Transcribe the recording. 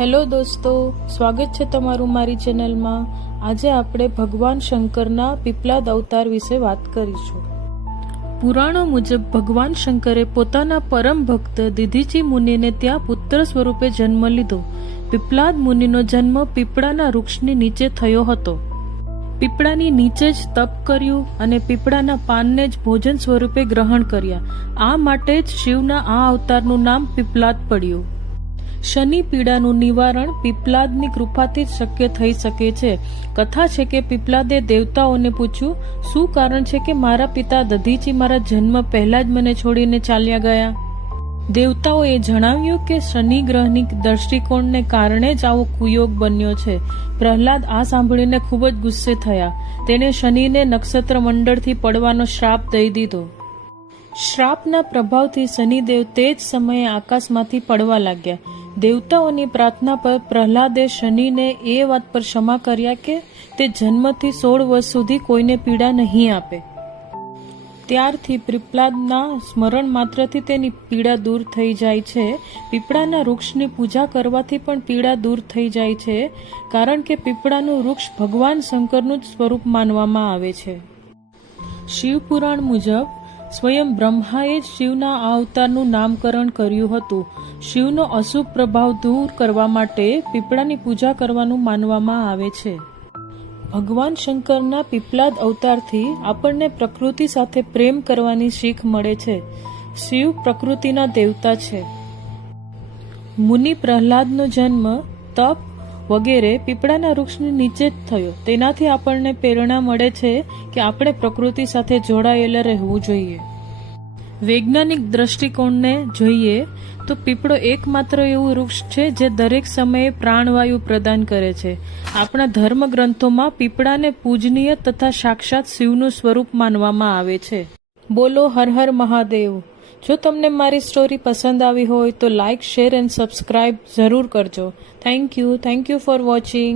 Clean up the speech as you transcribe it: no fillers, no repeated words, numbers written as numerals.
Hello દોસ્તો, સ્વાગત છે તમારું મારી ચેનલમાં। આજે આપણે ભગવાન શંકરના પીપલાદ અવતાર વિશે વાત કરીશું। પુરાણો મુજબ ભગવાન શંકરે પોતાના પરમ ભક્ત દિધીચી મુનિને ત્યાં પુત્ર સ્વરૂપે જન્મ લીધો। પીપલાદ મુનિનો જન્મ પીપળાના વૃક્ષની નીચે થયો હતો। પીપળાની નીચે જ તપ કર્યું અને પીપળાના પાનને જ ભોજન સ્વરૂપે ગ્રહણ કર્યા। આ માટે જ શિવના આ અવતારનું નામ પીપલાદ પડ્યું। શનિ પીડાનું નિવારણ પીપલાદની કૃપાથી જ શક્ય થઈ શકે છે। કથા છે કે પીપલાદે દેવતાઓને પૂછ્યું, શું કારણ છે કે મારા પિતા દધીચી મારા જન્મ પહેલા જ મને છોડીને ચાલ્યા ગયા? દેવતાઓએ જણાવ્યું કે શનિ ગ્રહની દ્રષ્ટિકોણને કારણે જ આવો કુયોગ બન્યો છે। પ્રહલાદ આ સાંભળીને ખૂબ જ ગુસ્સે થયા। તેણે શનિને નક્ષત્ર મંડળથી પડવાનો શ્રાપ દઈ દીધો। શ્રાપના પ્રભાવથી શનિદેવ તે જ સમયે આકાશમાંથી પડવા લાગ્યા। દેવતાઓની પ્રાર્થના પર પ્રહલાદે શનિને એ વાત પર ક્ષમા કર્યા કે તે જન્મથી 16 વર્ષ સુધી કોઈને પીડા નહીં આપે। ત્યારથી પીપલાદના સ્મરણ માત્રથી તેની પીડા દૂર થઈ જાય છે। પીપળાના વૃક્ષની પૂજા કરવાથી પણ પીડા દૂર થઈ જાય છે, કારણ કે પીપળાનું વૃક્ષ ભગવાન શંકરનું જ સ્વરૂપ માનવામાં આવે છે। શિવપુરાણ મુજબ સ્વયં બ્રહ્માએ જ શિવના આ અવતારનું નામકરણ કર્યું હતું। શિવનો અશુભ પ્રભાવ દૂર કરવા માટે પીપળાની પૂજા કરવાનું માનવામાં આવે છે। ભગવાન શંકરના પીપલાદ અવતારથી આપણને પ્રકૃતિ સાથે પ્રેમ કરવાની શીખ મળે છે। શિવ પ્રકૃતિના દેવતા છે। મુનિ પ્રહલાદનો જન્મ, તપ વગેરે પીપળાના વૃક્ષની નીચે જ થયો। તેનાથી આપણને પ્રેરણા મળે છે કે આપણે પ્રકૃતિ સાથે જોડાયેલા રહેવું જોઈએ। વૈજ્ઞાનિક દ્રષ્ટિકોણને જોઈએ તો પીપળો એકમાત્ર એવું વૃક્ષ છે જે દરેક સમયે પ્રાણવાયુ પ્રદાન કરે છે। આપણા ધર્મ ગ્રંથોમાં પીપળાને પૂજનીય તથા સાક્ષાત શિવનું સ્વરૂપ માનવામાં આવે છે। બોલો હર હર મહાદેવ। જો તમને મારી સ્ટોરી પસંદ આવી હોય તો લાઇક, શેર એન્ડ સબસ્ક્રાઇબ જરૂર કરજો। Thank you for watching.